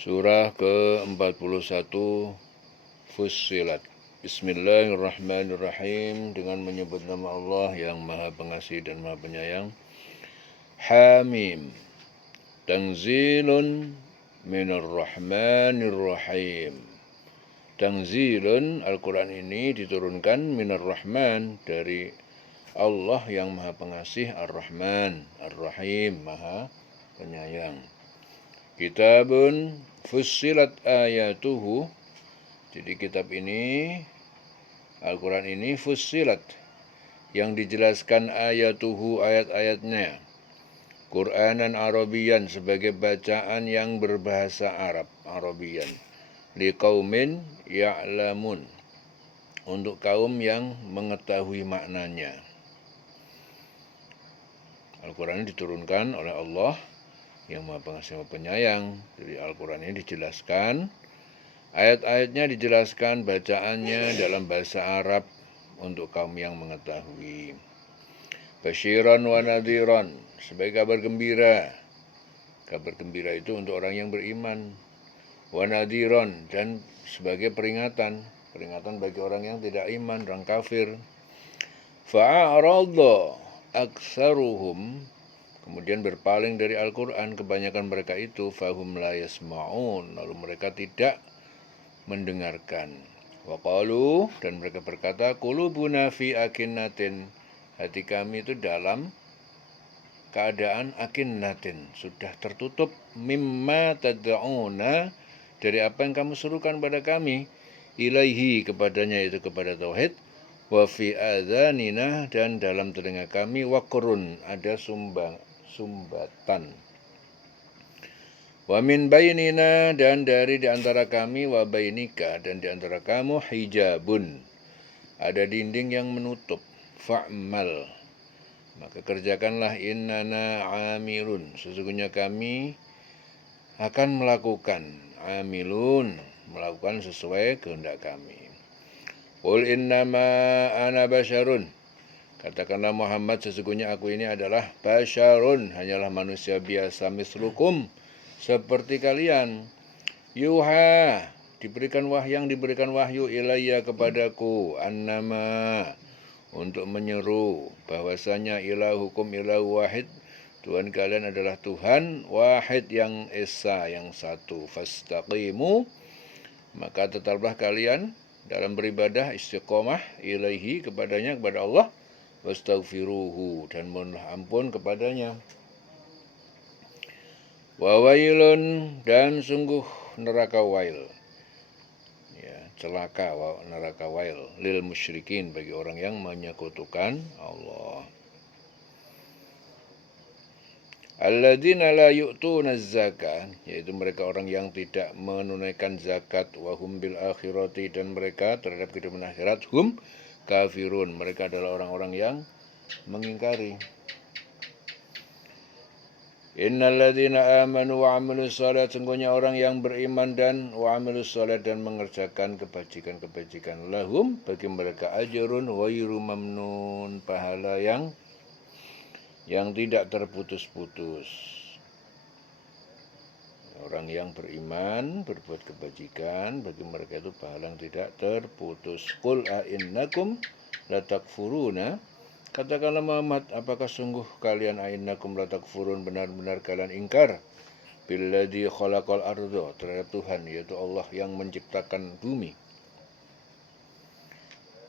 Surah ke-41 Fussilat. Bismillahirrahmanirrahim. Dengan menyebut nama Allah yang Maha Pengasih dan Maha Penyayang. Hamim. Tanzilun minar rahmanir rahim. Tanzilun, Al-Quran ini diturunkan minar rahman, dari Allah yang Maha Pengasih, Ar-Rahman, Ar-Rahim, Maha Penyayang. Kitabun fussilat ayatuhu. Jadi kitab ini, Al-Quran ini fussilat, yang dijelaskan ayatuhu, ayat-ayatnya, Qur'anan Arabiyan, sebagai bacaan yang berbahasa Arab, Arabiyan, liqaumin ya'lamun, untuk kaum yang mengetahui maknanya. Al-Quran ini diturunkan oleh Allah yang Maha Pengasih Maha Penyayang. Jadi Al-Quran ini dijelaskan, ayat-ayatnya dijelaskan, bacaannya dalam bahasa Arab untuk kaum yang mengetahui. Basyiran wa nadhiran, sebagai kabar gembira. Kabar gembira itu untuk orang yang beriman. Wa nadhiran, dan sebagai peringatan, peringatan bagi orang yang tidak iman, orang kafir. Fa'arada aktsaruhum, kemudian berpaling dari Al-Quran kebanyakan mereka itu, fahum la yasma'un, lalu mereka tidak mendengarkan. Waqalu, dan mereka berkata, qulubuna fi akinnatin, hati kami itu dalam keadaan akinnatin, sudah tertutup, mimma tad'una, dari apa yang kamu suruhkan pada kami, ilaihi, kepadanya, itu kepada tauhid, wa fi adhanina, dan dalam telinga kami, waqrun, ada sumbatan. Wa min bainina, dan dari diantara kami, wa bainika, dan diantara kamu, hijabun, ada dinding yang menutup. Fa'mal, maka kerjakanlah, innana amilun, sesungguhnya kami akan melakukan, amilun, melakukan sesuai kehendak kami. Qul innama ana basyarun, katakanlah Muhammad, sesungguhnya aku ini adalah basyarun, hanyalah manusia biasa, mislukum, seperti kalian. Yuha, diberikan wahyu ilayya, kepadaku, annama, untuk menyeru bahwasanya ilahukum ilahu wahid, Tuhan kalian adalah Tuhan wahid, yang esa, yang satu. Fastaqimu, maka tetaplah kalian dalam beribadah, istiqomah, ilaihi, kepadanya, kepada Allah, wastaghfiruhu, dan mohonlah ampun kepadanya. Wa wailun, dan sungguh neraka wail, ya, celaka, neraka wail, lil musyrikin, bagi orang yang menyekutukan Allah. Alladzina la yu'tuna zakah, yaitu mereka orang yang tidak menunaikan zakat, wa hum bil akhirati, dan mereka terhadap kehidupan akhirat, hum kafirun, mereka adalah orang-orang yang mengingkari. Innalladzina amanu wa amilus shalat, sungguhnya orang yang beriman dan wa amilus shalat, dan mengerjakan kebajikan-kebajikan, lahum, bagi mereka, ajrun ghairu mamnun, pahala yang tidak terputus-putus. Orang yang beriman, berbuat kebajikan, bagi mereka itu pahala yang tidak terputus. Qul a'innakum latakfuruna, katakanlah Muhammad, apakah sungguh kalian, a'innakum latakfurun, benar-benar kalian ingkar, billadzi khalaqal arda, terhadap Tuhan, yaitu Allah yang menciptakan bumi,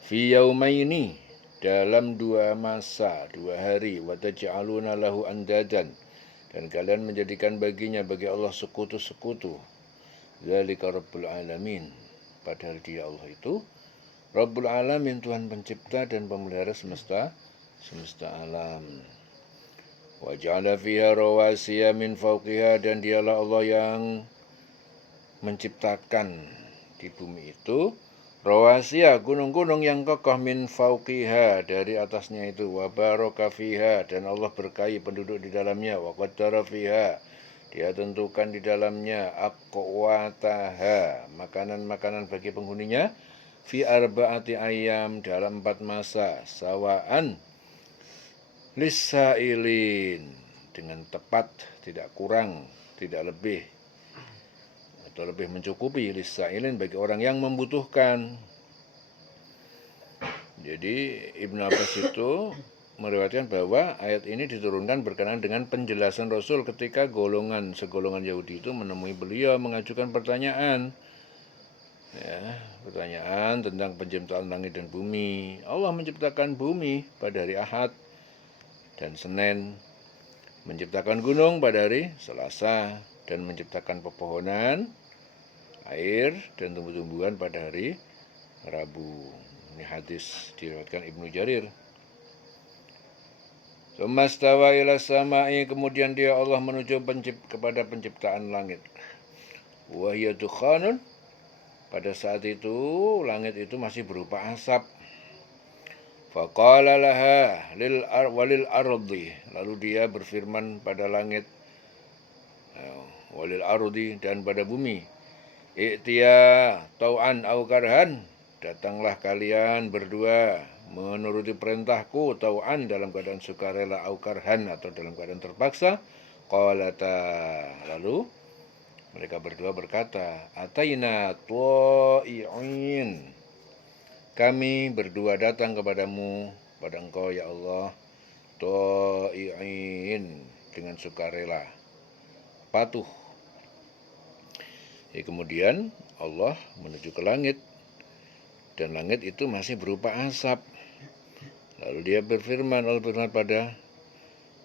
fi yaumaini, dalam 2 masa, 2 hari, wa taj'aluna lahu andadan, dan kalian menjadikan baginya, bagi Allah, sekutu-sekutu. Dzalika rabbul alamin, padahal dia Allah itu Rabbul alamin, Tuhan pencipta dan pemelihara semesta alam. Wa ja'ala fiha rawasiya min fawqiha, dan dialah Allah yang menciptakan di bumi itu rawasiya, gunung-gunung yang kokoh, min fauqiha, dari atasnya itu, wa baraka fiha, dan Allah berkahi penduduk di dalamnya, wa qaddara fiha, dia tentukan di dalamnya, aqwataha, makanan-makanan bagi penghuninya, fi arba'ati ayyam, dalam 4 masa, sawaan lisailin, dengan tepat, tidak kurang, tidak lebih, atau lebih mencukupi lisailin bagi orang yang membutuhkan. Jadi Ibnu Abbas itu meriwayatkan bahwa ayat ini diturunkan berkenaan dengan penjelasan Rasul ketika segolongan Yahudi itu menemui beliau mengajukan pertanyaan. Ya, pertanyaan tentang penciptaan langit dan bumi. Allah menciptakan bumi pada hari Ahad dan Senin, menciptakan gunung pada hari Selasa, dan menciptakan pepohonan, air, dan tumbuh-tumbuhan pada hari Rabu. Ini hadis diriwayatkan Ibnu Jarir. Sumastawa ila sama'i, kemudian dia Allah menuju kepada penciptaan langit. Wahya dukhanun, pada saat itu langit itu masih berupa asap. Faqala laha walil ardi, lalu dia berfirman pada langit, walil ardi, dan pada bumi, i'tiya tau'an au karhan, datanglah kalian berdua menuruti perintahku, tau'an dalam keadaan sukarela, au karhan atau dalam keadaan terpaksa. Qalata, lalu mereka berdua berkata, ataina ta'i'in, kami berdua datang kepadamu, pada engkau ya Allah, ta'i'in, dengan sukarela, patuh. Kemudian Allah menuju ke langit, dan langit itu masih berupa asap. Lalu dia berfirman, Allah berfirman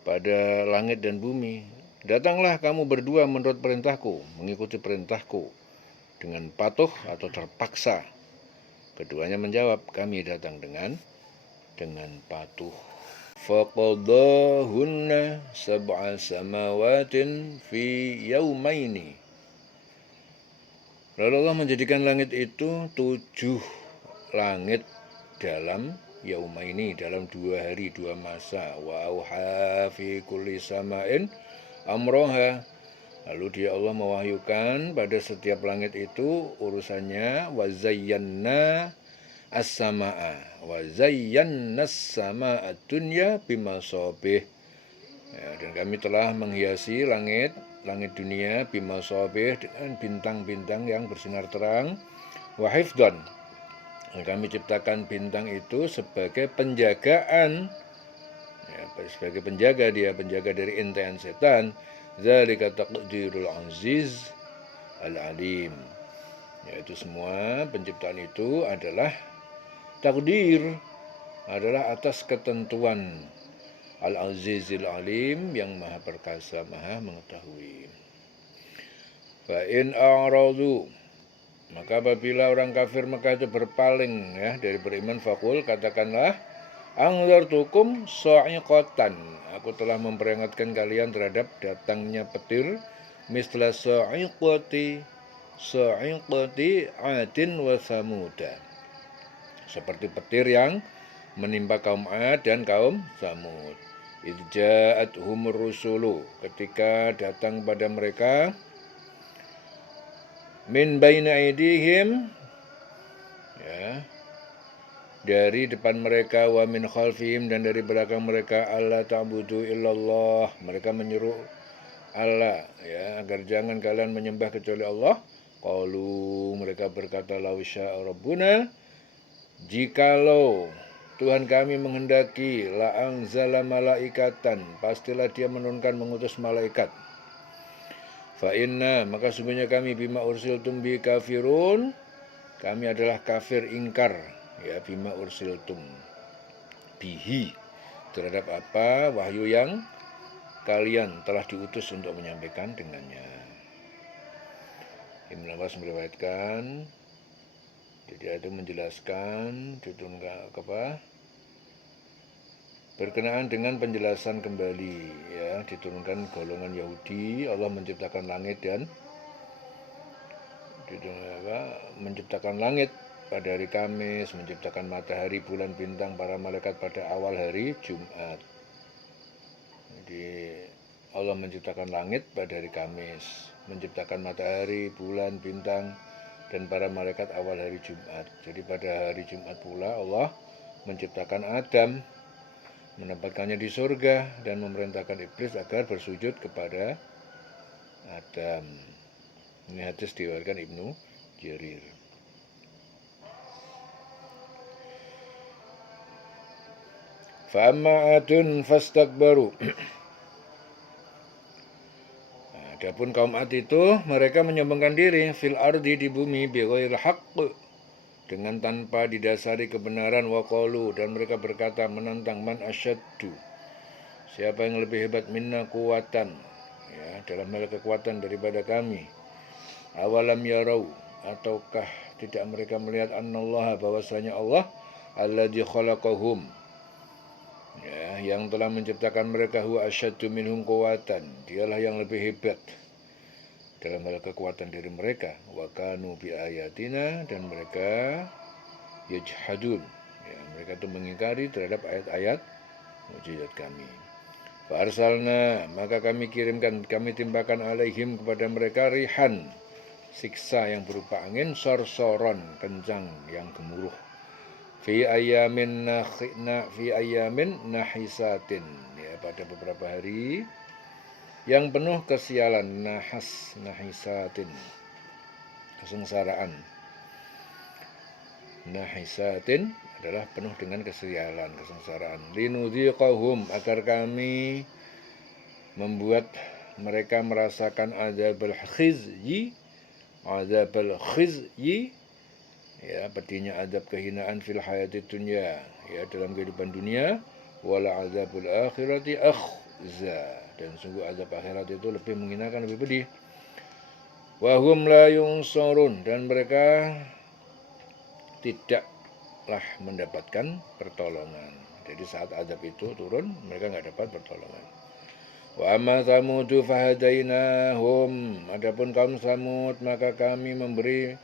pada langit dan bumi, datanglah kamu berdua menurut perintahku, mengikuti perintahku dengan patuh atau terpaksa. Keduanya menjawab, kami datang dengan patuh. Faqadahunna sab'a samawatin fi yaumaini. Lalu Allah menjadikan langit itu 7 langit dalam yaumaini, dalam 2 hari 2 masa. Wa auha fi kulli sama'in amroha. Lalu dia Allah mewahyukan pada setiap langit itu urusannya. Wa zayyanna as-sama'a wa zayyanna as-sama'a dunya bimasabih. Ya, dan kami telah menghiasi langit dunia bimasabih, dengan bintang-bintang yang bersinar terang. Wa hifdhan, kami ciptakan bintang itu sebagai penjagaan, ya, sebagai penjaga dari intian setan. Zalika taqdirul aziz al-alim. Yaitu semua penciptaan itu adalah takdir, adalah atas ketentuan Al-Azizil Alim, yang maha perkasa, maha mengetahui. Fa in a'radu, maka apabila orang kafir Mekah itu berpaling dari beriman, faqul, katakanlah, anzartukum sa'iqatan, aku telah memperingatkan kalian terhadap datangnya petir, misla sa'iqati Adin wa Samuda, seperti petir yang menimpa kaum Ad dan kaum Samud. Idja'athum rusulu, ketika datang pada mereka, min baina aidihim, ya, dari depan mereka, wa min khalfihim, dan dari belakang mereka, alla ta'budu illallah, mereka menyuruh Allah, ya, agar jangan kalian menyembah kecuali Allah. Qalu, mereka berkata, law sya'a rabbuna, jikalau Tuhan kami menghendaki, la anzala malaikatan, pastilah dia mengutus malaikat. Fa inna, maka sungguhnya kami bima ursiltum bi kafirun, kami adalah kafir ingkar, ya, bima ursiltum bihi, terhadap apa wahyu yang kalian telah diutus untuk menyampaikan dengannya. Ibnu Abbas meriwayatkan, jadi itu menjelaskan berkenaan dengan penjelasan kembali, ya, diturunkan golongan Yahudi, Allah menciptakan langit dan menciptakan langit pada hari Kamis, menciptakan matahari, bulan, bintang, para malaikat pada awal hari Jumat. Jadi Allah menciptakan langit pada hari Kamis, menciptakan matahari, bulan, bintang, dan para malaikat awal hari Jumat. Jadi pada hari Jumat pula Allah menciptakan Adam, menempatkannya di surga, dan memerintahkan iblis agar bersujud kepada Adam. Ini hadis diriwayatkan Ibnu Jarir. Fa'amma adun fastakbaru. Adapun kaum Ad itu mereka menyombongkan diri fil ardi di bumi bighairil haqq, dengan tanpa didasari kebenaran, waqalu, dan mereka berkata menantang, man asyaddu, siapa yang lebih hebat, minna kuwatan, ya, dalam hal kekuatan daripada kami. Awalam yarau, ataukah tidak mereka melihat, annallaha, bahwasanya Allah, alladzi khalaqahum, ya, yang telah menciptakan mereka, huwa asyaddu minhum quwatan, dialah yang lebih hebat dalam hal kekuatan dari mereka. Wa kanu bi ayatina, dan mereka yajhadun, ya, mereka itu mengingkari terhadap ayat-ayat mukjizat kami. Fa arsalna, maka kami kirimkan, kami timpakan alaihim kepada mereka, rihan, siksa yang berupa angin, sorsoron, kencang yang gemuruh, fi ayamin nahisatin, ya, pada beberapa hari yang penuh kesialan. Nahisatin, kesengsaraan. Nahisatin adalah penuh dengan kesialan, kesengsaraan. Linudhiqahum, agar kami membuat mereka merasakan azabul khizyi, ya, pedihnya azab kehinaan, fil hayati dunya, ya, dalam kehidupan dunia, wala azabul akhirati akhza, dan sungguh azab akhirat itu lebih menghinakan, lebih pedih. Wa hum la yunsarun, dan mereka tidaklah mendapatkan pertolongan. Jadi saat azab itu turun, mereka nggak dapat pertolongan. Wa amma samudu fahadainahum, adapun kaum Samud, maka kami memberi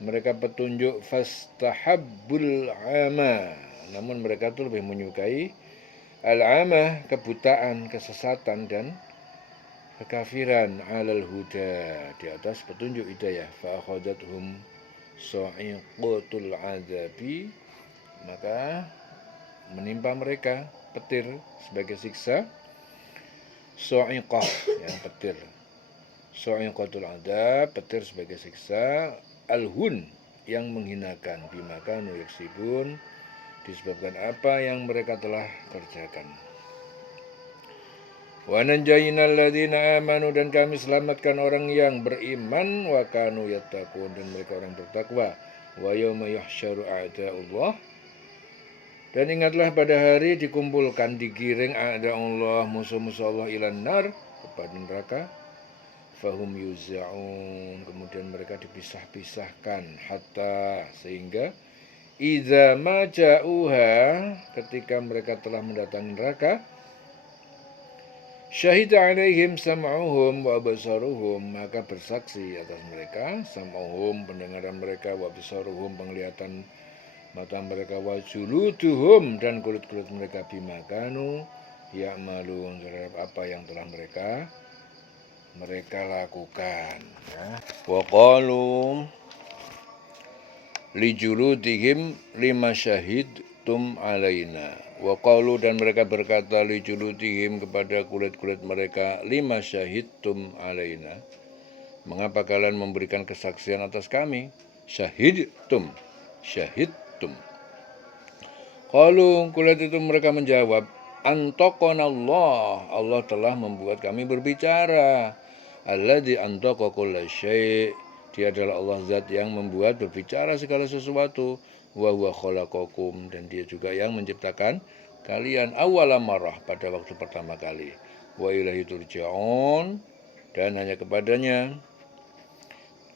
mereka petunjuk, fastahabbul ama, namun mereka itu lebih menyukai al-ama, kebutaan, kesesatan, dan kekafiran, alal huda, di atas petunjuk hidayah. Fa akhadathum sa'iqatul azabi, maka menimpa mereka petir sebagai siksa. Sa'iqah, yang petir. Sa'iqatul azab, petir sebagai siksa. Al-hun, yang menghinakan. Bima kanu yaksibun, disebabkan apa yang mereka telah kerjakan. Wa nanjaynal ladzina amanu, dan kami selamatkan orang yang beriman, wa kanu yattaqun, dan mereka orang bertakwa. Wa yauma yuhsyaru a'da'ullah, dan ingatlah pada hari dikumpulkan, digiring a'da'ullah, musuh-musuh Allah, ilan nar, kepada neraka. Fahum yuza'un, kemudian mereka dipisah-pisahkan, hatta, sehingga idza ma ja'uha, ketika mereka telah mendatangi neraka, syahida alaihim sam'uhum wa basaruhum, maka bersaksi atas mereka, sam'uhum, pendengaran mereka, wa basaruhum, penglihatan mata mereka, wa juluduhum, dan kulit-kulit mereka, bima kanu ya'malun, terhadap apa yang telah mereka lakukan, ya. Wa qalu li juludihim lima syahidtum alaina. Wa qalu, dan mereka berkata, li juludihim, kepada kulit-kulit mereka, lima syahidtum alaina, mengapa kalian memberikan kesaksian atas kami? Syahidtum. Qalu, kulit itu mereka menjawab, antaqanallah, Allah telah membuat kami berbicara. Alladzi antaqa kulla syai', dia adalah Allah, zat yang membuat berbicara segala sesuatu. Wa huwa khalaqakum, dan dia juga yang menciptakan kalian, awwala marrah, pada waktu pertama kali. Wa ilaihi turja'un, dan hanya kepadanya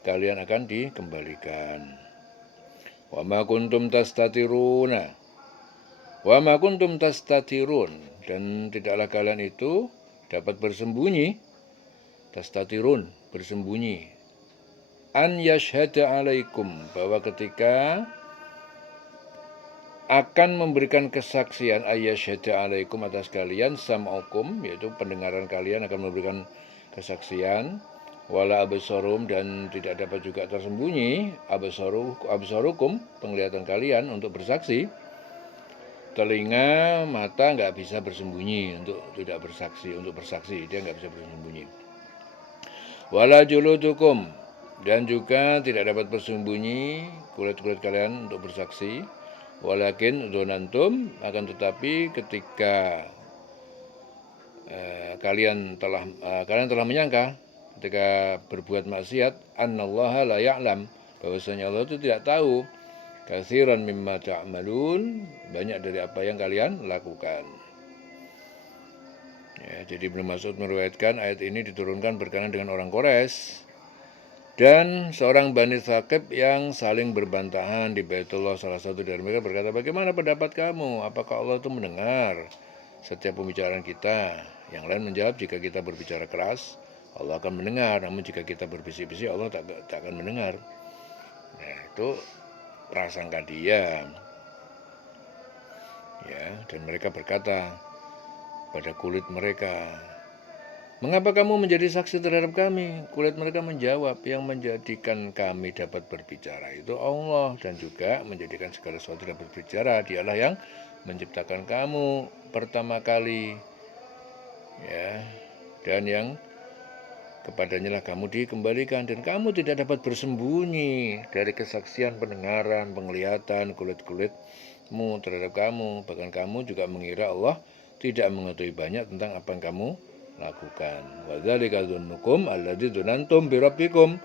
kalian akan dikembalikan. Wa ma kuntum tastatiruna, dan tidaklah kalian itu dapat bersembunyi. Tastatirun, bersembunyi. An yashhada alaikum, bahwa ketika akan memberikan kesaksian, ayyashhada alaikum, atas kalian, sam'ukum, yaitu pendengaran kalian akan memberikan kesaksian, wala absarum, dan tidak dapat juga tersembunyi, absarukum, penglihatan kalian untuk bersaksi. Telinga, mata nggak bisa bersembunyi untuk tidak bersaksi, untuk bersaksi dia nggak bisa bersembunyi. Wala juludukum, Dan juga tidak dapat bersembunyi kulit-kulit kalian untuk bersaksi. Walakin dzanantum, akan tetapi ketika kalian telah menyangka ketika berbuat maksiat, annallaha la ya'lam, bahwasanya Allah itu tidak tahu, katsiran mimma ta'malun, banyak dari apa yang kalian lakukan. Ya, jadi Ibnu Mas'ud meriwayatkan ayat ini diturunkan berkenaan dengan orang Quraisy dan seorang Bani Thaqib yang saling berbantahan di Baitullah. Salah satu dari mereka berkata, bagaimana pendapat kamu? Apakah Allah itu mendengar setiap pembicaraan kita? Yang lain menjawab, jika kita berbicara keras, Allah akan mendengar. Namun jika kita berbisik-bisik, Allah tak akan mendengar. Nah, itu prasangka dia. Ya, dan mereka berkata pada kulit mereka, mengapa kamu menjadi saksi terhadap kami? Kulit mereka menjawab, yang menjadikan kami dapat berbicara itu Allah, dan juga menjadikan segala sesuatu dapat berbicara, Dialah yang menciptakan kamu pertama kali, ya, dan yang kepadanya lah kamu dikembalikan, dan kamu tidak dapat bersembunyi dari kesaksian pendengaran, penglihatan kulit-kulitmu terhadap kamu. Bahkan kamu juga mengira Allah tidak mengetahui banyak tentang apa yang kamu lakukan. Wa dzalika dzunnukum alladzi dzanantum bi rabbikum.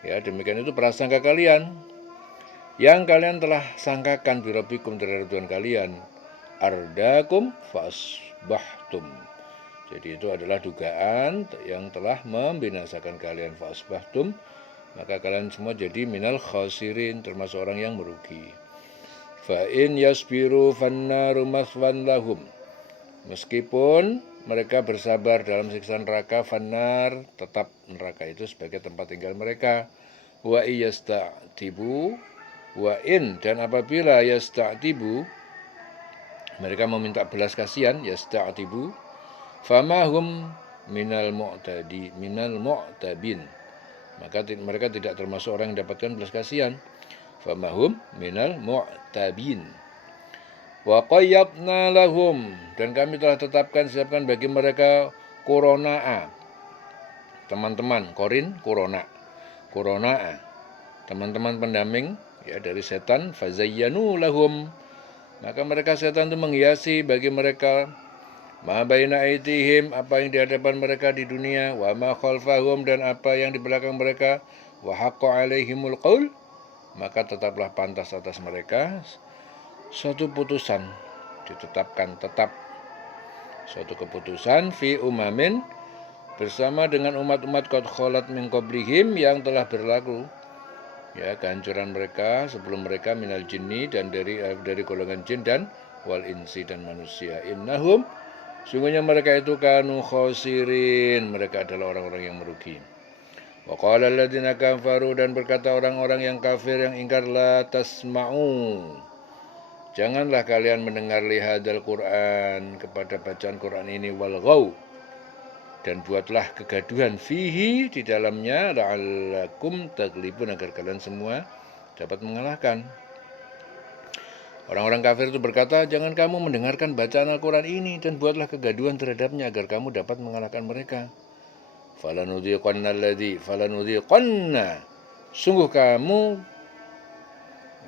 Ya, demikian itu prasangka kalian yang kalian telah sangkakan bi rabbikum terhadap Tuhan kalian. Ardakum fasbahtum. Jadi itu adalah dugaan yang telah membinasakan kalian. Fasbahtum, maka kalian semua jadi minal khasirin, termasuk orang yang merugi. Fa in yasbiru fannaru maswan lahum. Meskipun mereka bersabar dalam siksa neraka, fannar, tetap neraka itu sebagai tempat tinggal mereka. Wa iyasta'tibu, wa in, dan apabila yasta'tibu, mereka meminta belas kasihan, yasta'tibu, famahum minal mu'tabin, maka mereka tidak termasuk orang yang dapatkan belas kasihan. Famahum minal mu'tabin. Wa qayyadna lahum, dan kami telah siapkan bagi mereka qurana'a, teman-teman, qurana'a, teman-teman pendamping, ya, dari setan. Fazayyanu lahum, maka mereka setan itu menghiasi bagi mereka ma baina aitihim, apa yang di hadapan mereka di dunia, wa ma khalfahum, dan apa yang di belakang mereka, wa haqqa alaihimul qaul, maka tetaplah pantas atas mereka suatu putusan, ditetapkan tetap suatu keputusan, fi umamin, bersama dengan umat-umat qad khalat min qablihim, yang telah berlaku, ya, kehancuran mereka sebelum mereka, minal jinni, dan dari golongan jin dan wal insi, dan manusia. Innahum, sungguhnya mereka itu kanu khosirin, mereka adalah orang-orang yang merugi. Wa qala alladziina kafaru, dan berkata orang-orang yang kafir yang ingkar, la tasma'u, janganlah kalian mendengar lihadzal Quran, kepada bacaan Quran ini, walghaw, dan buatlah kegaduhan, fihi, di dalamnya, la'allakum taghlibun, agar kalian semua dapat mengalahkan. Orang-orang kafir itu berkata, jangan kamu mendengarkan bacaan Al-Quran ini, dan buatlah kegaduhan terhadapnya, agar kamu dapat mengalahkan mereka. Falanudhiqanna, sungguh kamu,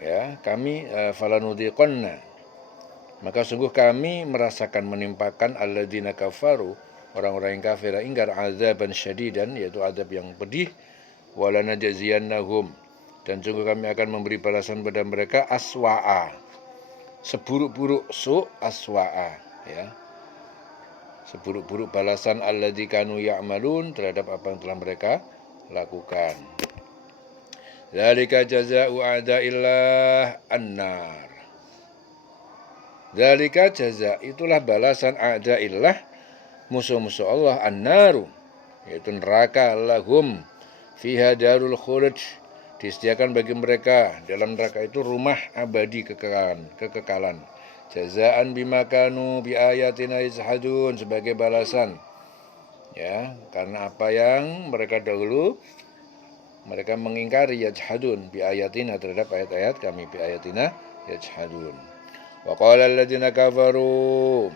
ya, kami, falanudhiqanna, maka sungguh kami merasakan, menimpakan, alladzina kafaru, orang-orang yang kafir, ingkar, azaban syadidan, yaitu azab yang pedih, walanajziyannahum, dan sungguh kami akan memberi balasan pada mereka, aswa'a, seburuk-buruk, aswa'a, ya, seburuk-buruk balasan, alladzi kanu ya'malun, terhadap apa yang telah mereka lakukan. Dzalika jazaa'u a'da'illah annar. Dzalika jaza', itulah balasan a'da'illah, musuh-musuh Allah, annaru, yaitu neraka, lahum fiha darul khulud, disediakan bagi mereka dalam neraka itu rumah abadi, kekekalan. Jazaan bima kanu bi ayatina yajhadun, sebagai balasan, ya, karena apa yang mereka dahulu mereka mengingkari, yajhadun bi ayatina, terhadap ayat-ayat kami, bi ayatina yajhadun. Wa qala alladziina kafaru,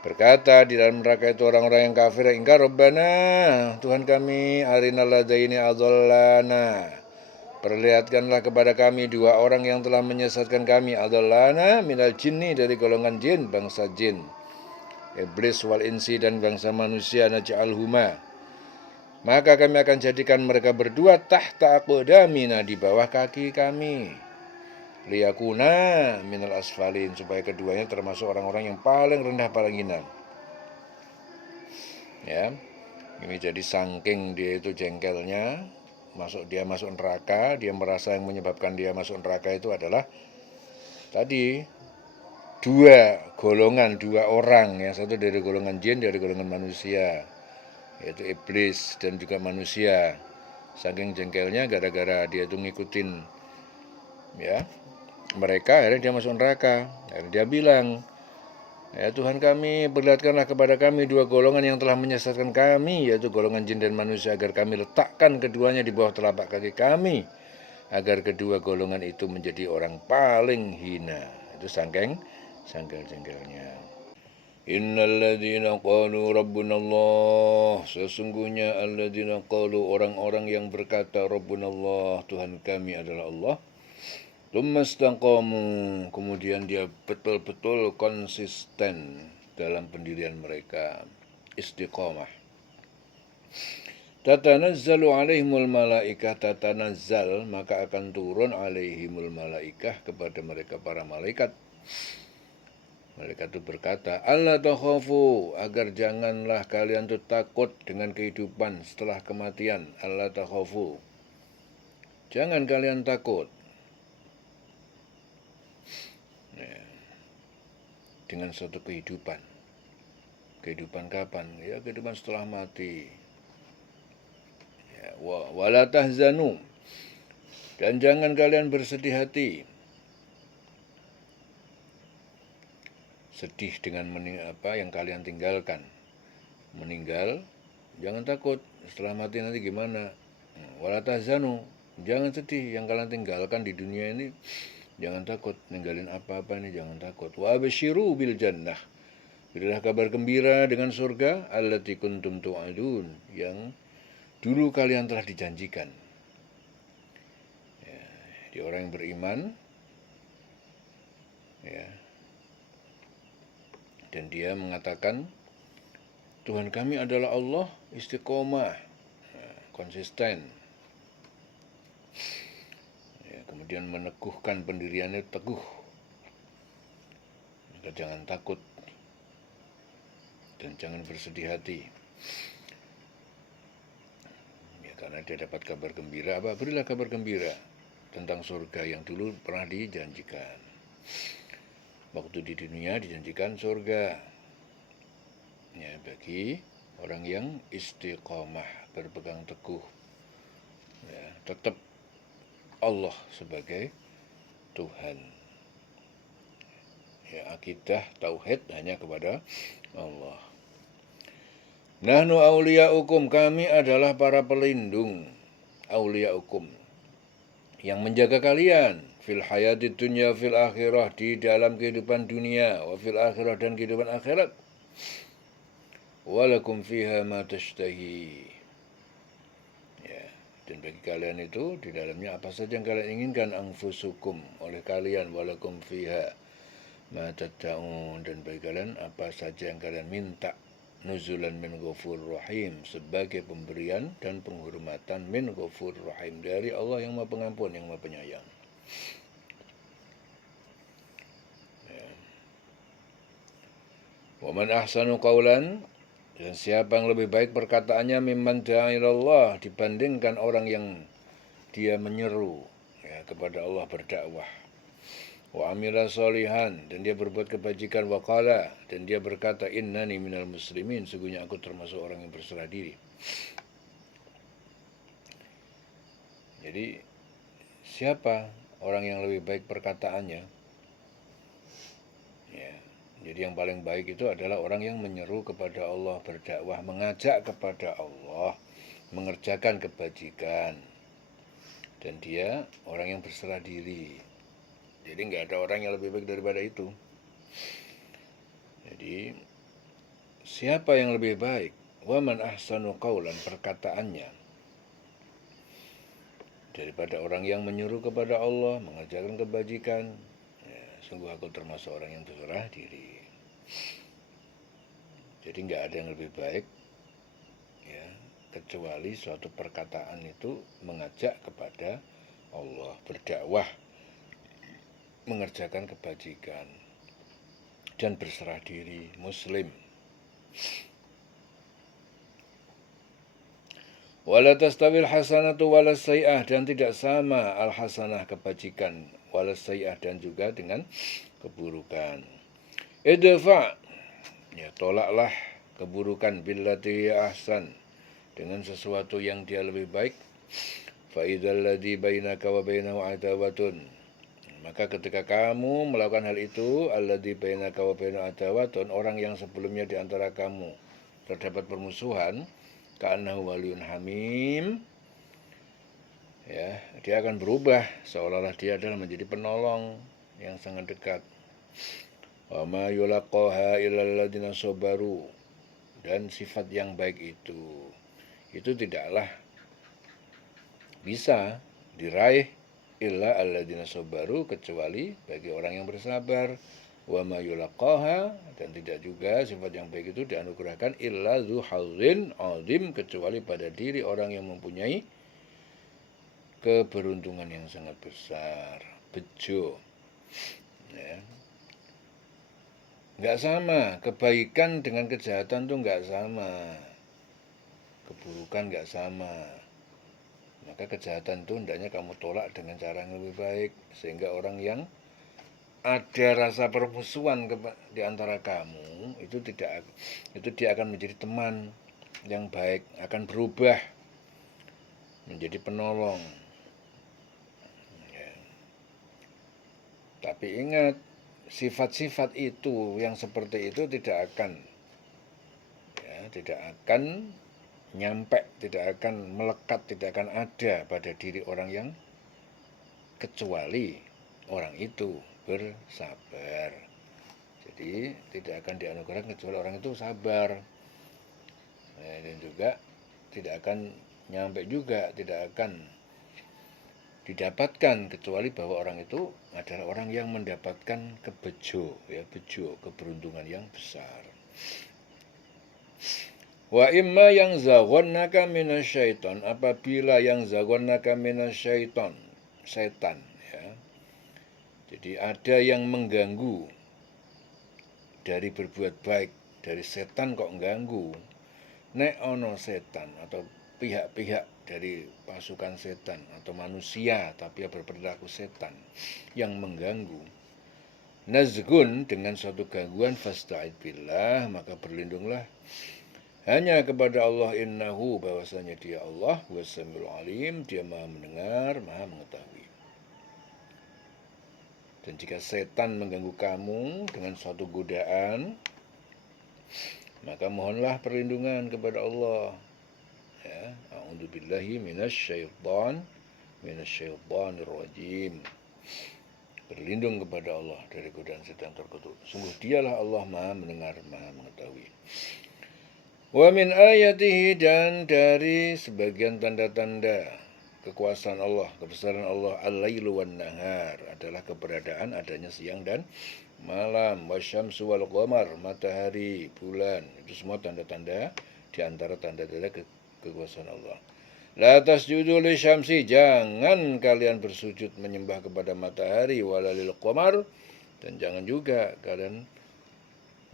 Berkata di dalam neraka itu orang-orang yang kafir, ingkar Rabbana, Tuhan kami, arinal ladaini adallana, perlihatkanlah kepada kami dua orang yang telah menyesatkan kami, adallana minal jinni, dari golongan jin, bangsa jin, iblis wal insi, dan bangsa manusia, naj'alhuma, maka kami akan jadikan mereka berdua tahta aqdamina, di bawah kaki kami, liyakuna minal asfalin, supaya keduanya termasuk orang-orang yang paling rendah, paling hina. Ya, ini jadi saking dia itu jengkelnya, dia masuk neraka, dia merasa yang menyebabkan dia masuk neraka itu adalah tadi dua golongan, dua orang, yang satu dari golongan jin, dari golongan manusia, yaitu iblis dan juga manusia. Saking jengkelnya gara-gara dia itu ngikutin ya mereka, akhirnya dia masuk neraka. Akhirnya dia bilang, ya Tuhan kami, perlihatkanlah kepada kami dua golongan yang telah menyesatkan kami, yaitu golongan jin dan manusia, agar kami letakkan keduanya di bawah telapak kaki kami, agar kedua golongan itu menjadi orang paling hina. Itu saking jengkelnya. Innalladzina qalu rabbunallah, sesungguhnya alladzina qalu, orang-orang yang berkata rabbunallah, Tuhan kami adalah Allah, tsumastaqamu, kemudian dia betul-betul konsisten dalam pendirian mereka, istiqamah. Tatanazzalu alaihimul malaikah, tatanazzal, maka akan turun alaihimul malaikah, kepada mereka para malaikat. Malaikat itu berkata, Allah takhafu, agar janganlah kalian tuh takut dengan kehidupan setelah kematian. Allah takhafu, jangan kalian takut dengan suatu kehidupan. Kehidupan kapan? Ya, kehidupan setelah mati. Ya, wala tahzanu, dan jangan kalian bersedih hati. Sedih dengan apa yang kalian tinggalkan. Meninggal, jangan takut setelah mati nanti gimana. Wala tahzanu, jangan sedih yang kalian tinggalkan di dunia ini. Jangan takut ninggalin apa-apa ini, jangan takut. Wa absyiru bil jannah, berilah kabar gembira dengan surga, allati kuntum tu'adun, yang dulu kalian telah dijanjikan. Ya, di orang yang beriman, ya, dan dia mengatakan Tuhan kami adalah Allah, istiqomah, konsisten. Ya, kemudian meneguhkan pendiriannya teguh. Maka jangan takut dan jangan bersedih hati. Ya, karena dia dapat kabar gembira. Apa? Berilah kabar gembira tentang surga yang dulu pernah dijanjikan. Waktu di dunia dijanjikan surga, ya, bagi orang yang istiqomah, berpegang teguh, ya, tetap Allah sebagai Tuhan. Ya, akidah tauhid hanya kepada Allah. Nahnu auliyaukum, kami adalah para pelindung, auliyaukum, yang menjaga kalian, fil hayati dunya fil akhirah, di dalam kehidupan dunia, wa fil akhirah, dan kehidupan akhirat. Walakum fiha ma tashtahi, ya, dan bagi kalian itu di dalamnya apa saja yang kalian inginkan, anfusukum, oleh kalian, walakum fiha ma tad'un, dan bagi kalian apa saja yang kalian minta, nuzulan min ghafur rahim, sebagai pemberian dan penghormatan, min ghafur rahim, dari Allah yang Maha Pengampun, yang Maha Penyayang. Wa man ahsanu qawlan, dan siapa yang lebih baik perkataannya, mimman da'a ilallah, dibandingkan orang yang dia menyeru, ya, kepada Allah, berdakwah. Wa amila solihan, dan dia berbuat kebajikan. Wa qala, dan dia berkata, innani minal muslimin, sesungguhnya aku termasuk orang yang berserah diri. Jadi siapa orang yang lebih baik perkataannya? Ya, jadi yang paling baik itu adalah orang yang menyeru kepada Allah, berdakwah, mengajak kepada Allah, mengerjakan kebajikan, dan dia orang yang berserah diri. Jadi nggak ada orang yang lebih baik daripada itu. Jadi siapa yang lebih baik? Wa man ahsanu qawlan, perkataannya, daripada orang yang menyuruh kepada Allah, mengajarkan kebajikan. Ya, sungguh aku termasuk orang yang berserah diri. Jadi nggak ada yang lebih baik, ya, kecuali suatu perkataan itu mengajak kepada Allah, berdakwah, mengerjakan kebajikan, dan berserah diri, muslim. Wala tastawil hasanatu wala sayyi'ah, dan tidak sama al-hasanah kebajikan, wala sayyi'ah dan juga dengan keburukan. Idfa', ya, tolaklah keburukan billati ahsan, dengan sesuatu yang dia lebih baik. Fa idzal ladzi bainaka wa bainahu adawatun, maka ketika kamu melakukan hal itu, alladzi bainaka wa bainahu adawatun, orang yang sebelumnya di antara kamu terdapat permusuhan, ka'annahu waliyun hamim, ya, dia akan berubah seolah-olah dia adalah menjadi penolong yang sangat dekat. Wa ma yulaqaha illal ladzina sabaru, dan sifat yang baik itu tidaklah bisa diraih illa alladzina sabaru, kecuali bagi orang yang bersabar. Wa ma yulaqaha, dan tidak juga sifat yang baik itu dianugerahkan illa dzu hazzin azim, kecuali pada diri orang yang mempunyai keberuntungan yang sangat besar, bejo. Ya. Nggak sama, kebaikan dengan kejahatan tuh nggak sama, keburukan nggak sama. Maka kejahatan itu hendaknya kamu tolak dengan cara yang lebih baik, sehingga orang yang ada rasa permusuhan di antara kamu itu dia akan menjadi teman yang baik, akan berubah menjadi penolong. Ya. Tapi ingat, sifat-sifat itu yang seperti itu tidak akan nyampe, tidak akan melekat, tidak akan ada pada diri orang yang, kecuali orang itu bersabar. Jadi tidak akan dianugerahkan kecuali orang itu sabar. Dan juga tidak akan nyampe juga, tidak akan didapatkan kecuali bahwa orang itu adalah orang yang mendapatkan bejo, keberuntungan yang besar. Wa imma yang zaghannaka minasyaiton, apabila yang zaghannaka minasyaiton, setan, ya. Jadi ada yang mengganggu dari berbuat baik, dari setan kok mengganggu. Nek ono setan atau pihak-pihak dari pasukan setan atau manusia tapi berperilaku setan yang mengganggu, nazgun, dengan suatu gangguan, fasta'id billah, maka berlindunglah hanya kepada Allah, innahu, bahwasanya dia Allah, wasamiul alim, dia maha mendengar, maha mengetahui. Dan jika setan mengganggu kamu dengan suatu godaan, maka mohonlah perlindungan kepada Allah. Ya, a'udzubillahi minasyaitonir rajim. Berlindung kepada Allah dari godaan setan terkutuk. Sungguh dialah Allah maha mendengar, maha mengetahui. Wa min ayatihi, dan dari sebagian tanda-tanda kekuasaan Allah, kebesaran Allah, al-lailu wan nahar, adalah keberadaan adanya siang dan malam, wasyamsu wal qamar, matahari, bulan, itu semua tanda-tanda di antara tanda-tanda kekuasaan Allah. La tasjudu lisyamsi, jangan kalian bersujud menyembah kepada matahari, walalil qamar, dan jangan juga kalian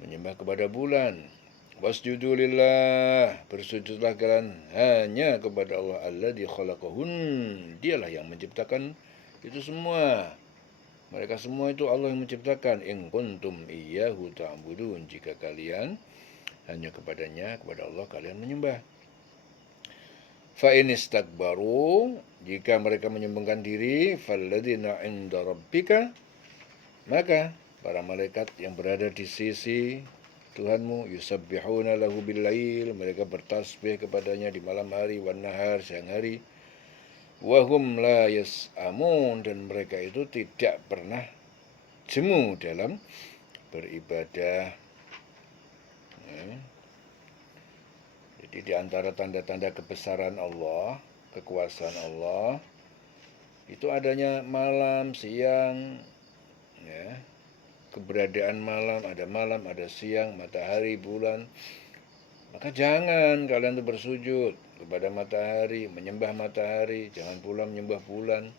menyembah kepada bulan. Wasjudu lillah, bersujudlah kalian hanya kepada Allah, alladzi khalaqahun, dialah yang menciptakan itu semua. Mereka semua itu Allah yang menciptakan. In kuntum iyyahu ta'budun, jika kalian hanya kepadanya, kepada Allah kalian menyembah. Fa in istakbaru, jika mereka menyombongkan diri, falladzina 'inda rabbika, maka para malaikat yang berada di sisi Tuhanmu, yusabbihuna lahu bil-lail, mereka bertasbih kepadanya di malam hari, wan nahar, siang hari, wa hum la yas'amun, dan mereka itu tidak pernah jemu dalam beribadah. Ya. Jadi di antara tanda-tanda kebesaran Allah, kekuasaan Allah, itu adanya malam, siang, ya, keberadaan malam, ada siang, matahari, bulan. Maka jangan kalian itu bersujud kepada matahari, menyembah matahari, jangan pula menyembah bulan,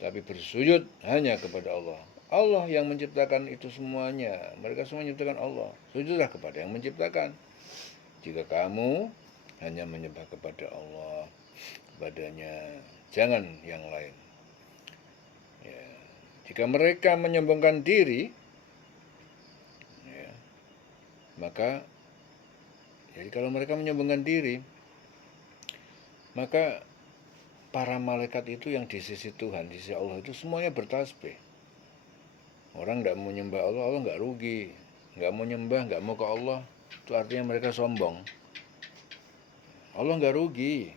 tapi bersujud hanya kepada Allah. Allah yang menciptakan itu semuanya. Mereka semua menciptakan Allah. Sujudlah kepada yang menciptakan. Jika kamu hanya menyembah kepada Allah, kepadanya, jangan yang lain. Ya. Jika mereka menyombongkan diri, ya, maka jadi kalau mereka menyombongkan diri, maka para malaikat itu yang di sisi Tuhan, di sisi Allah itu semuanya bertasbih. Orang nggak mau nyembah Allah, Allah nggak rugi. Nggak mau nyembah, nggak mau ke Allah, itu artinya mereka sombong. Allah nggak rugi.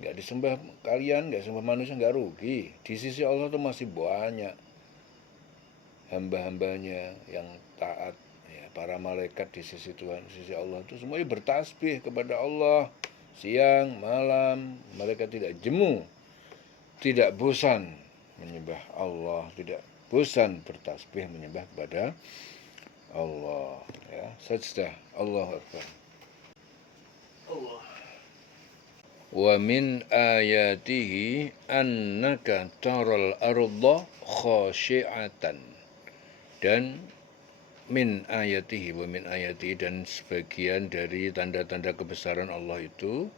Nggak disembah kalian, nggak disembah manusia, nggak rugi. Di sisi Allah itu masih banyak hamba-hambanya yang taat. Ya, para malaikat di sisi Tuhan, di sisi Allah itu semuanya bertasbih kepada Allah. Siang, malam, mereka tidak jemu, tidak bosan menyembah Allah, tidak bosan bertasbih menyembah kepada Allah. Ya, sajdah, Allahu Akbar. Allah. Wa min ayatihi annaka taral arda khashi'atan. Dan min ayatihi, wa min ayatihi, dan sebagian dari tanda-tanda kebesaran Allah itu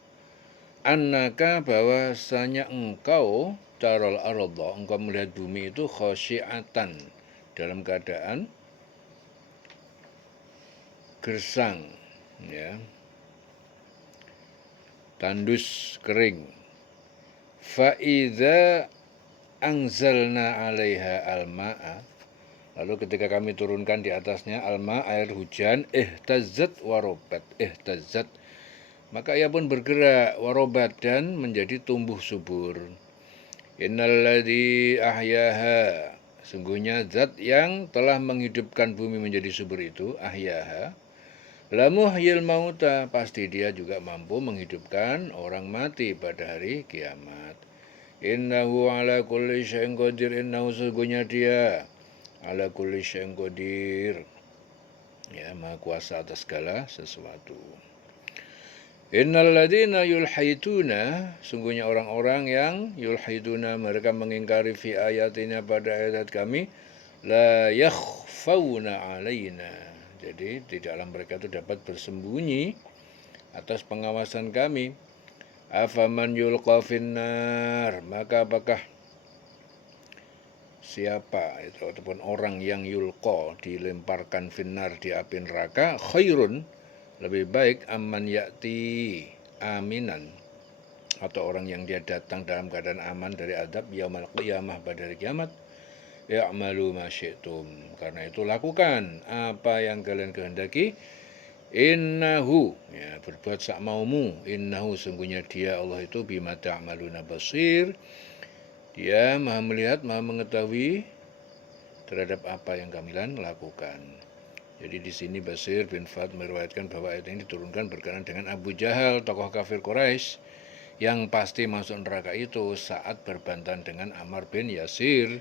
annaka, bahwasanya engkau taral arda, engkau melihat bumi itu khasyiatan, dalam keadaan gersang, ya, tandus kering. Fa idza anzalna 'alaiha al-ma'a, lalu ketika kami turunkan di atasnya alma, air hujan, ihtazzat warobat, ihtazzat, maka ia pun bergerak, warobat, dan menjadi tumbuh subur. Innalladzi ahyaha, sungguhnya zat yang telah menghidupkan bumi menjadi subur itu, ahyaha, lamuhyil mauta, pasti dia juga mampu menghidupkan orang mati pada hari kiamat. Innahu ala kulli syai'in qadir, innahu, sungguhnya dia ala kulli syai'in qadir, ya, maha kuasa atas segala sesuatu. Innal ladzina yulhiduna, sungguhnya orang-orang yang yulhiduna, mereka mengingkari fi ayatina, pada ayat kami, la yakhfauna alaina, jadi tidaklah mereka itu dapat bersembunyi atas pengawasan kami. Afaman yulqa finnar, maka apakah siapa itu, ataupun orang yang yulqa, dilemparkan, finnar, di api neraka, khairun, lebih baik, aman ya'ti, aminan, atau orang yang dia datang dalam keadaan aman dari adab yaumul qiyamah, pada hari kiamat. Ya'malu ma syi'tum, karena itu lakukan apa yang kalian kehendaki. Innahu, ya, berbuat sak maumu. Innahu, sungguhnya dia Allah itu bima ta'maluna basir, dia maha melihat, maha mengetahui terhadap apa yang kalian lakukan. Jadi di sini Basir bin Fad meriwayatkan bahwa ayat ini diturunkan berkenaan dengan Abu Jahal, tokoh kafir Quraisy, yang pasti masuk neraka itu saat berbantahan dengan Ammar bin Yasir,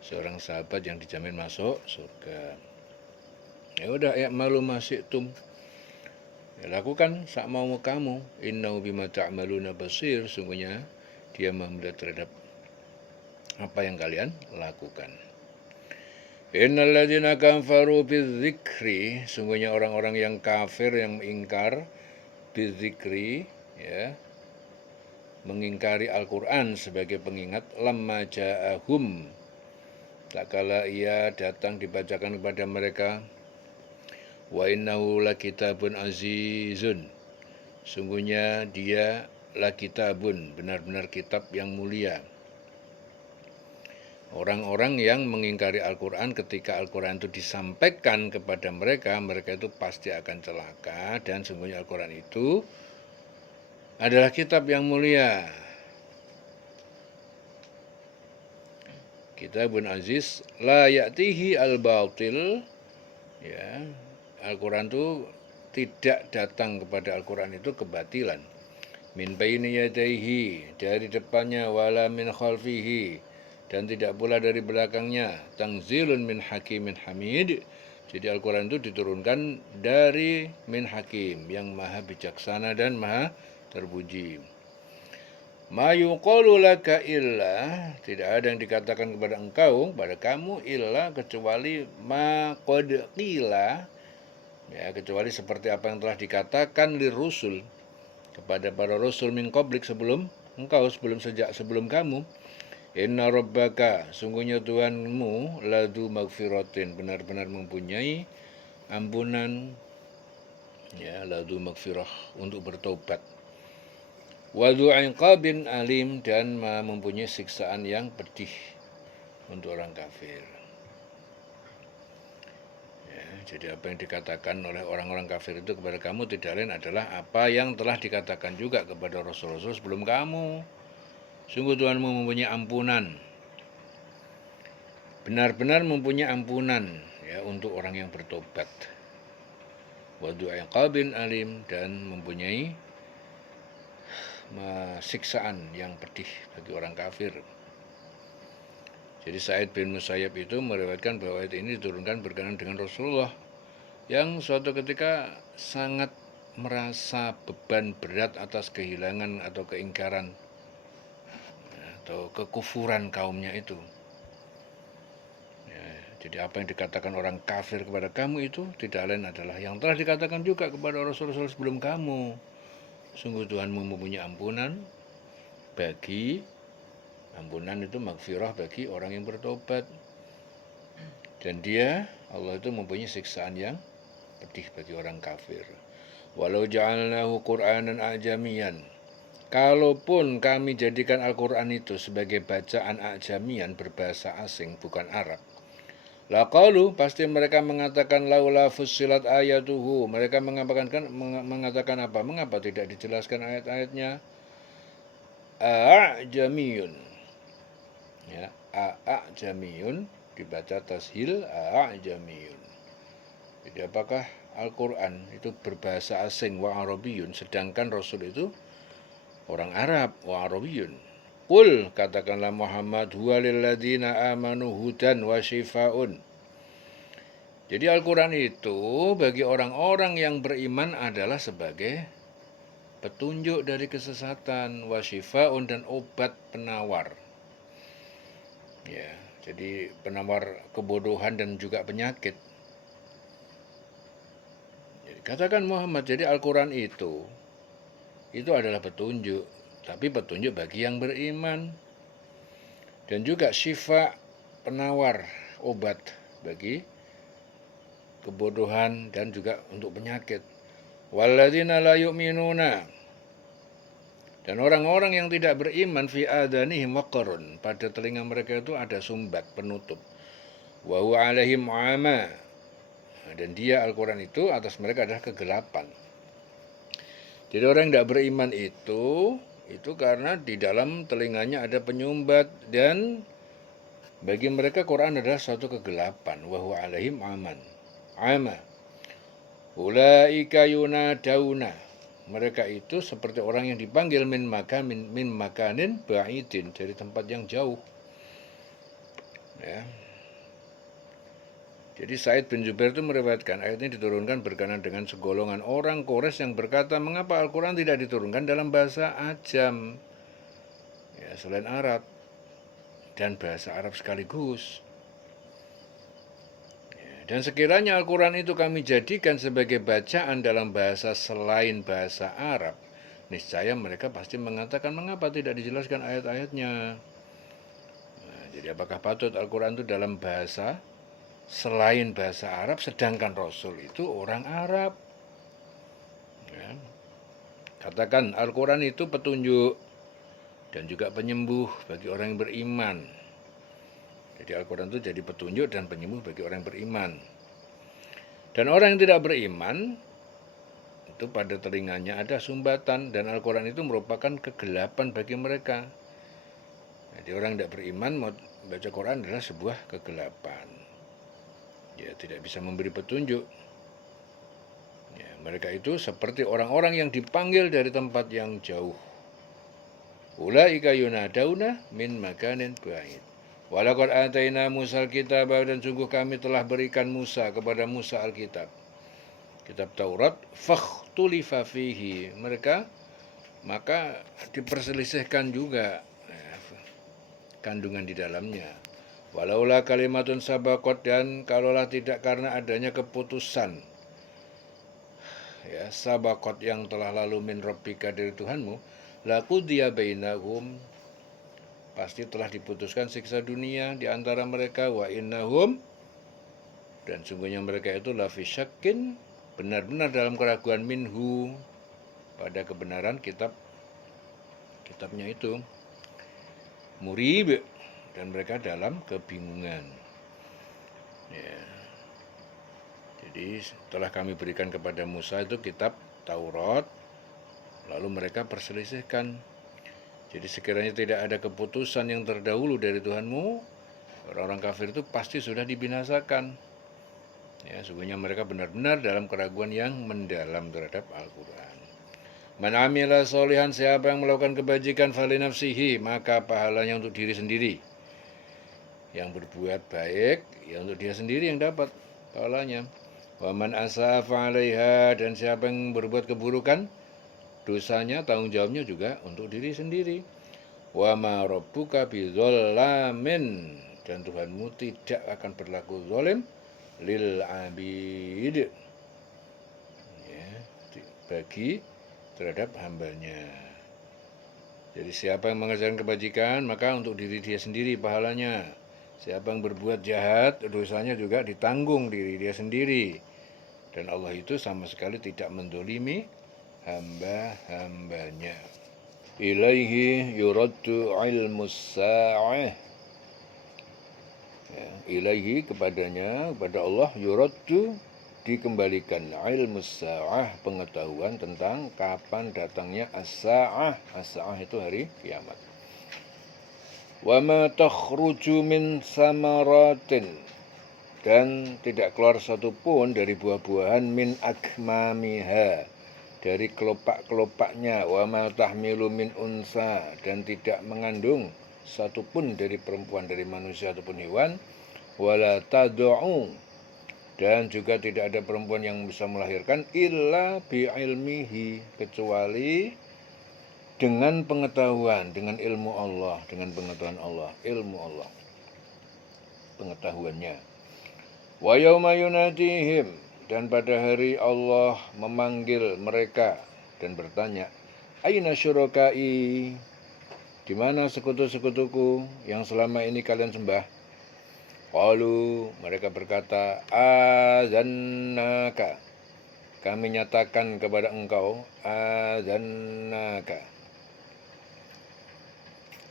seorang sahabat yang dijamin masuk surga. Ya udah, ya malu masyitum, ya, lakukan sak mau kamu. Innahu bima ta'maluna basir, sungguhnya dia melihat terhadap apa yang kalian lakukan. Innal ladzina kafaru bidzikri, sungguhnya orang-orang yang kafir, yang ingkar, bidzikri, ya, mengingkari Al-Qur'an sebagai pengingat, lamma ja'ahum, tak kala ia datang dibacakan kepada mereka, wa innahu lakitabun azizun, sungguhnya dia lakitabun, benar-benar kitab yang mulia. Orang-orang yang mengingkari Al-Quran, ketika Al-Quran itu disampaikan kepada mereka, mereka itu pasti akan celaka. Dan sungguhnya Al-Quran itu adalah kitab yang mulia. Kitabun aziz, la ya'tihi al-batil, ya, Al-Quran itu tidak datang kepada Al-Quran itu kebatilan. Min baini yadaihi, dari depannya, wala min khalfihi, dan tidak pula dari belakangnya. Tanzilun min hakimin hamid. Jadi Al-Quran itu diturunkan dari min hakim, yang maha bijaksana dan maha terpuji. Ma yuqalu laka illa, tidak ada yang dikatakan kepada engkau, pada kamu, illa, kecuali ma qad qila, ya, kecuali seperti apa yang telah dikatakan lirusul, kepada para rasul min qablik, sebelum engkau, sebelum kamu. Inna rabbaka, sungguhnya Tuhanmu, ladu magfiratin, benar-benar mempunyai ampunan, ya, ladu magfirah, untuk bertobat. Wadu iqabin alim, dan mempunyai siksaan yang pedih untuk orang kafir. Ya, jadi apa yang dikatakan oleh orang-orang kafir itu kepada kamu tidak lain adalah apa yang telah dikatakan juga kepada rasul-rasul sebelum kamu. Sungguh Tuhanmu mempunyai ampunan, benar-benar mempunyai ampunan, ya, untuk orang yang bertobat. Wadu iqabin alim, dan mempunyai siksaan yang pedih bagi orang kafir. Jadi Sa'id bin Musayyab itu meriwayatkan bahwa ayat ini diturunkan berkenaan dengan Rasulullah yang suatu ketika sangat merasa beban berat atas kehilangan atau keingkaran atau kekufuran kaumnya itu. Ya, jadi apa yang dikatakan orang kafir kepada kamu itu tidak lain adalah yang telah dikatakan juga kepada Rasul-Rasul sebelum kamu. Sungguh Tuhanmu mempunyai ampunan itu magfirah bagi orang yang bertobat. Dan dia, Allah itu mempunyai siksaan yang pedih bagi orang kafir. Walau ja'alnahu Qur'anan a'jamiyan, kalaupun kami jadikan Al-Quran itu sebagai bacaan a'jamiyan, berbahasa asing, bukan Arab, laqalu, pasti mereka mengatakan, laula fussilat ayatuhu, mereka mengatakan apa? Mengapa tidak dijelaskan ayat-ayatnya? A'jamiyun, ya, a'jamiyun dibaca tashil, a'jamiyun. Jadi apakah Al-Quran itu berbahasa asing, wa arabiyun, sedangkan Rasul itu orang Arab, wa arabiyun. Qul, katakanlah Muhammad, huwa lilladzina amanu hudan wa shifaun. Jadi Al-Quran itu bagi orang-orang yang beriman adalah sebagai petunjuk dari kesesatan, wa shifaun, dan obat penawar. Ya, jadi penawar kebodohan dan juga penyakit. Jadi, katakan Muhammad, jadi Al-Quran itu adalah petunjuk, tapi petunjuk bagi yang beriman, dan juga syifa, penawar, obat bagi kebodohan dan juga untuk penyakit. Walladzina la yu'minuna, dan orang-orang yang tidak beriman, fi adanihim waqarun, pada telinga mereka itu ada sumbat penutup. Wa huwa alaihim ama, dan dia Al-Quran itu atas mereka adalah kegelapan. Jadi orang yang tidak beriman itu karena di dalam telinganya ada penyumbat, dan bagi mereka Quran adalah suatu kegelapan. Wa huwa alaihim ama. Ulaika yunadauna, mereka itu seperti orang yang dipanggil min makanin ba'idin, dari tempat yang jauh. Ya. Jadi Sa'id bin Jubair itu meriwayatkan ayat ini diturunkan berkenaan dengan segolongan orang Quraisy yang berkata, mengapa Al-Quran tidak diturunkan dalam bahasa ajam, ya, selain Arab, dan bahasa Arab sekaligus. Dan sekiranya Al-Quran itu kami jadikan sebagai bacaan dalam bahasa selain bahasa Arab, niscaya mereka pasti mengatakan, mengapa tidak dijelaskan ayat-ayatnya. Nah, jadi apakah patut Al-Quran itu dalam bahasa selain bahasa Arab, sedangkan Rasul itu orang Arab? Ya. Katakan Al-Quran itu petunjuk dan juga penyembuh bagi orang yang beriman. Jadi Al-Quran itu jadi petunjuk dan penyembuh bagi orang yang beriman. Dan orang yang tidak beriman, itu pada telinganya ada sumbatan, dan Al-Quran itu merupakan kegelapan bagi mereka. Jadi orang yang tidak beriman membaca Quran adalah sebuah kegelapan. Ya, tidak bisa memberi petunjuk. Ya, mereka itu seperti orang-orang yang dipanggil dari tempat yang jauh. Ulaika yunadauna min makanin ba'id. Walaqad ataina Musa al-kitab, dan sungguh kami telah berikan Musa kepada Musa Alkitab, kitab Taurat. Fakhtulifa fihi, maka diperselisihkan juga kandungan di dalamnya. Walaulah kalimatun sabaqat, dan kalaulah tidak karena adanya keputusan sabaqat yang telah lalu min rabbika dari Tuhanmu, laqudiya bainahum, pasti telah diputuskan siksa dunia di antara mereka, wa innahum, dan sungguhnya mereka itu lafi syakkin, benar-benar dalam keraguan, minhu, pada kebenaran kitabnya itu, murib, dan mereka dalam kebingungan. Ya. Jadi setelah kami berikan kepada Musa itu kitab Taurat, lalu mereka perselisihkan. Jadi sekiranya tidak ada keputusan yang terdahulu dari Tuhanmu, orang-orang kafir itu pasti sudah dibinasakan. Ya, sungguhnya mereka benar-benar dalam keraguan yang mendalam terhadap Al-Quran. Man amila solihan, siapa yang melakukan kebajikan, fali nafsihi, maka pahalanya untuk diri sendiri. Yang berbuat baik, ya untuk dia sendiri yang dapat pahalanya. Wa man asafa 'alaiha, dan siapa yang berbuat keburukan, dosanya, tanggung jawabnya juga untuk diri sendiri. Wa ma rabbuka bidzalamin, dan Tuhanmu tidak akan berlaku zalim lil abid, ya, bagi terhadap hambanya. Jadi siapa yang mengerjakan kebajikan, maka untuk diri dia sendiri pahalanya. Siapa yang berbuat jahat, dosanya juga ditanggung diri dia sendiri. Dan Allah itu sama sekali tidak mendolimi hamba-hambanya. Ilaihi yuraddu ilmus sa'ah. Ya, ilaihi, kepadanya, kepada Allah, yuraddu, dikembalikan, ilmus sa'ah, pengetahuan tentang kapan datangnya as-sa'ah. As-sa'ah itu hari kiamat. Wa ma takhruju min samaratin, dan tidak keluar satupun dari buah-buahan, min akmamiha, dari kelopak-kelopaknya, wa ma tahmilu min unsa, dan tidak mengandung satupun dari perempuan, dari manusia ataupun hewan, wala tad'u, dan juga tidak ada perempuan yang bisa melahirkan, illa bi'ilmihi, kecuali dengan pengetahuan, dengan ilmu Allah, dengan pengetahuan Allah, ilmu Allah, pengetahuannya. Wa yauma yunadihim, dan pada hari Allah memanggil mereka dan bertanya, aina syurakai, di mana sekutu-sekutuku yang selama ini kalian sembah? Qalu, mereka berkata, azannaka, kami nyatakan kepada engkau, azannaka,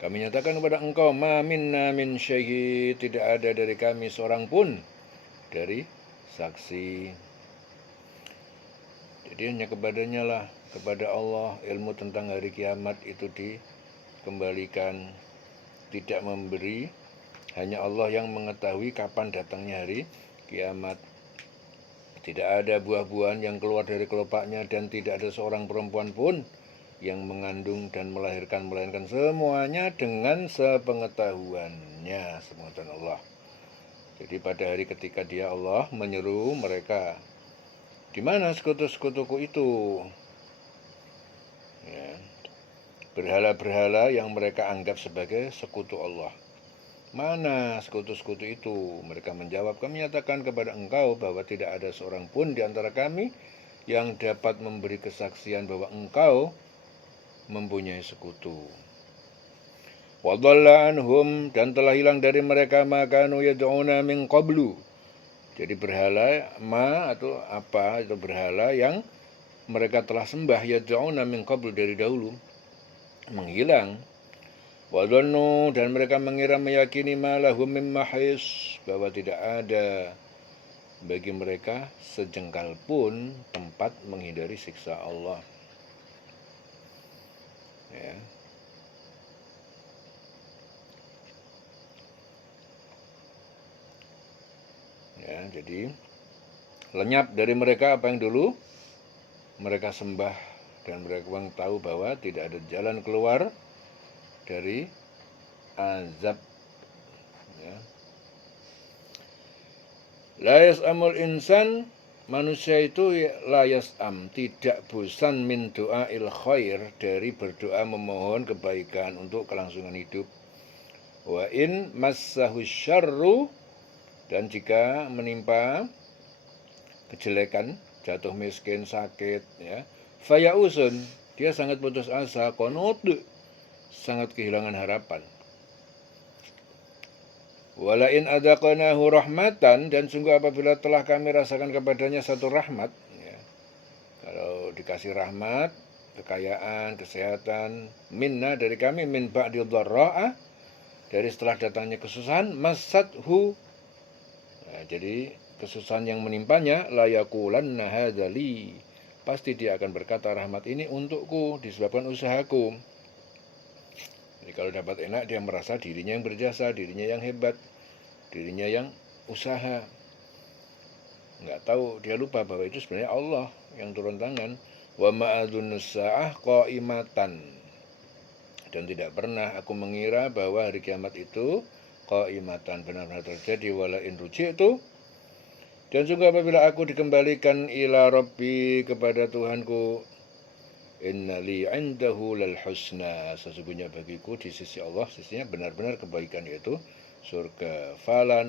kami nyatakan kepada engkau, ma minna min syahid, tidak ada dari kami seorang pun dari saksi. Jadi hanya kepadanya lah, kepada Allah, ilmu tentang hari kiamat itu dikembalikan. Tidak memberi, hanya Allah yang mengetahui kapan datangnya hari kiamat. Tidak ada buah-buahan yang keluar dari kelopaknya, dan tidak ada seorang perempuan pun yang mengandung dan melahirkan, melainkan semuanya dengan sepengetahuannya, sepengetahuan Allah. Jadi pada hari ketika dia, Allah, menyeru mereka, di mana sekutu-sekutuku itu? Ya, berhala-berhala yang mereka anggap sebagai sekutu Allah. Mana sekutu-sekutu itu? Mereka menjawab, kami nyatakan kepada engkau bahwa tidak ada seorang pun di antara kami yang dapat memberi kesaksian bahwa engkau mempunyai sekutu. Wa dhalla anhum, dan telah hilang dari mereka, makanu yad'una min qablu. Jadi berhala, atau apa, itu berhala yang mereka telah sembah, yad'una min qablu, dari dahulu, menghilang. Wa dhannu, dan mereka mengira, meyakini, ma lahum min mahis, bahwa tidak ada bagi mereka sejengkal pun tempat menghindari siksa Allah. Ya. Ya, jadi lenyap dari mereka apa yang dulu mereka sembah dan mereka tahu bahwa tidak ada jalan keluar dari azab, ya. La yas'amul insan, manusia itu la yas'am, tidak bosan min doa'il khair, dari berdoa memohon kebaikan untuk kelangsungan hidup. Wa in massahu syarru, dan jika menimpa kejelekan, jatuh miskin, sakit, ya, fayausun, dia sangat putus asa, qanut, sangat kehilangan harapan. Walain adaqanahu rahmatan, dan sungguh apabila telah kami rasakan kepadanya satu rahmat, ya, kalau dikasih rahmat, kekayaan, kesehatan, minna, dari kami, min ba'di dharra'a, dari setelah datangnya kesusahan, masathu, nah, jadi kesusahan yang menimpanya, layakulanna hadzali, pasti dia akan berkata rahmat ini untukku, disebabkan usahaku. Jadi kalau dapat enak, dia merasa dirinya yang berjasa, dirinya yang hebat, dirinya yang usaha. Nggak tahu, dia lupa bahwa itu sebenarnya Allah yang turun tangan. Wa ma'adunus sa'ah qa'imatan, dan tidak pernah aku mengira bahwa hari kiamat itu qa'imatan, benar-benar terjadi. Wala in ruji'tu, dan juga apabila aku dikembalikan ila Rabbi, kepada Tuhanku, inna li 'indahu lal husna, sesungguhnya bagiku di sisi Allah, sisinya benar-benar kebaikan, yaitu surga. Fala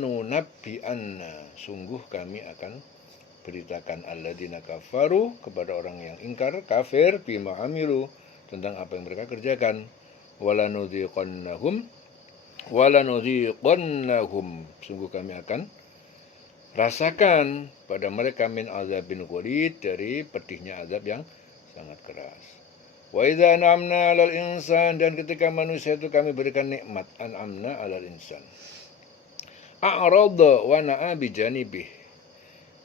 nunabbi'anna, sungguh kami akan beritakan alladzina kafaru, kepada orang yang ingkar, kafir, bima amilu, tentang apa yang mereka kerjakan. Walanudhiqannahum, sungguh kami akan rasakan pada mereka min azabin ghalid, dari pedihnya azab yang sangat keras. Wa idza an'amna 'alal insan, dan ketika manusia itu kami berikan nikmat, an'amna 'alal insan, a'rada wa na'a bijanibih,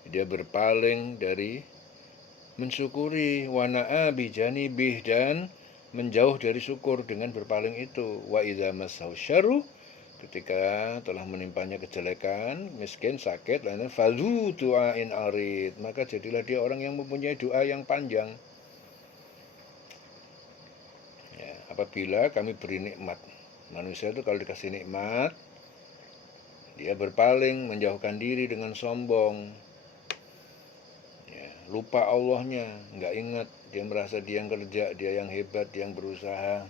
dia berpaling dari mensyukuri, wa na'a bijanibih, dan menjauh dari syukur dengan berpaling itu. Wa idza massahu syarru, ketika telah menimpanya kejelekan, miskin, sakit, lainnya, fadhu du'ain arid, maka jadilah dia orang yang mempunyai doa yang panjang. Ya, apabila kami beri nikmat, manusia itu kalau dikasih nikmat, dia berpaling, menjauhkan diri dengan sombong, ya, lupa Allahnya, nggak ingat, dia merasa dia yang kerja, dia yang hebat, dia yang berusaha,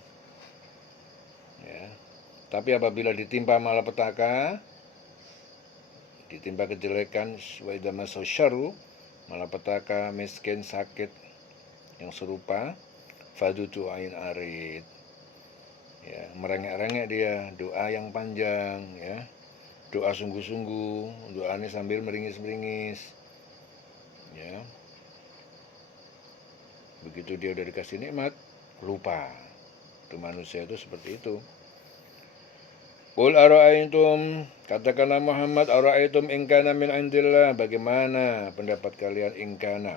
ya. Tapi apabila ditimpa malapetaka, ditimpa kejelekan, wa idza massahu syarru, malapetaka, miskin, sakit yang serupa, fadhu du'ain arid, ya, merengek-rengek dia, doa yang panjang, ya, doa sungguh-sungguh, doanya sambil meringis-meringis, ya. Begitu dia udah dikasih nikmat, lupa. Itu manusia itu seperti itu. Qul ara'aytum, katakanlah Muhammad, ara'aytum in kana min indillah, bagaimana pendapat kalian in kana,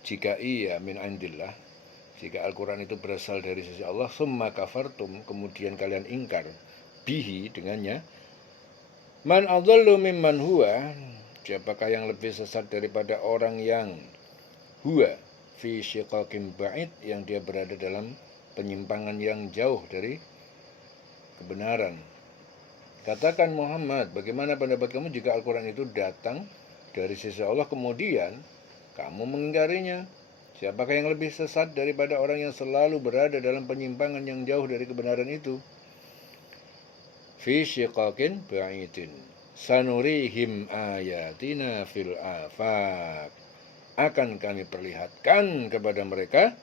jika iya, min indillah, jika Al-Quran itu berasal dari sisi Allah, summa kafartum, kemudian kalian ingkar, bihi, dengannya, man adhallu mimman huwa, siapakah yang lebih sesat daripada orang yang huwa fi syiqaqin ba'id, yang dia berada dalam penyimpangan yang jauh dari kebenaran. Katakan Muhammad, bagaimana pendapat kamu jika Al-Quran itu datang dari sisi Allah, kemudian kamu mengingkarinya? Siapakah yang lebih sesat daripada orang yang selalu berada dalam penyimpangan yang jauh dari kebenaran itu? Fi syiqaqin ba'idin sanurihim ayatina fil afaq, akan kami perlihatkan kepada mereka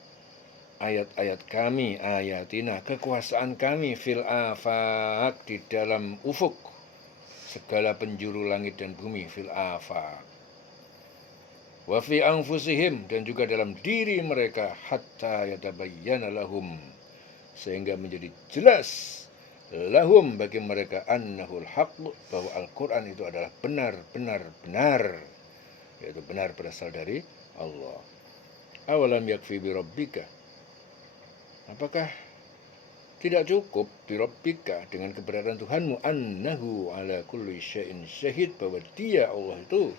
ayat-ayat kami, ayatina, kekuasaan kami, fil afaq, di dalam ufuk, segala penjuru langit dan bumi, fil afaq, wa fi anfusihim, dan juga dalam diri mereka, hatta yatabayyana lahum, sehingga menjadi jelas, lahum, bagi mereka, annahul haq, bahwa Al-Quran itu adalah benar, yaitu benar berasal dari Allah. Awalam yakfi bi rabbika, apakah tidak cukup birabbika, dengan keberadaan Tuhanmu, annahu ala kulli syai'in syahid, bahwa dia, Allah itu,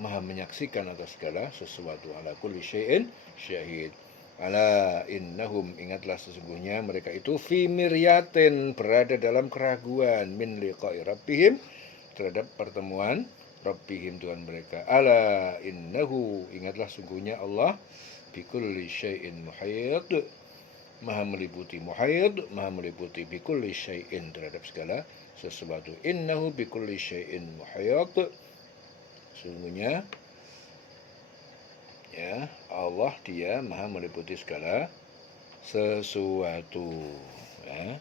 maha menyaksikan atas segala sesuatu. Ala kulli syai'in syahid. Ala innahum, ingatlah sesungguhnya mereka itu fi miryatin, berada dalam keraguan, min liqa'i rabbihim, terhadap pertemuan Rabbihim, Tuhan mereka. Ala innahu, ingatlah sungguhnya Allah bikulli syai'in muhayid, maha meliputi, muhayid maha meliputi, bikulli syai'in terhadap segala sesuatu. Innahu bikulli syai'in muhayid, sungguhnya ya Allah dia maha meliputi segala sesuatu. Ya.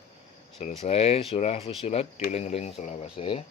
Selesai surah Fussilat, dieling-eling selawase.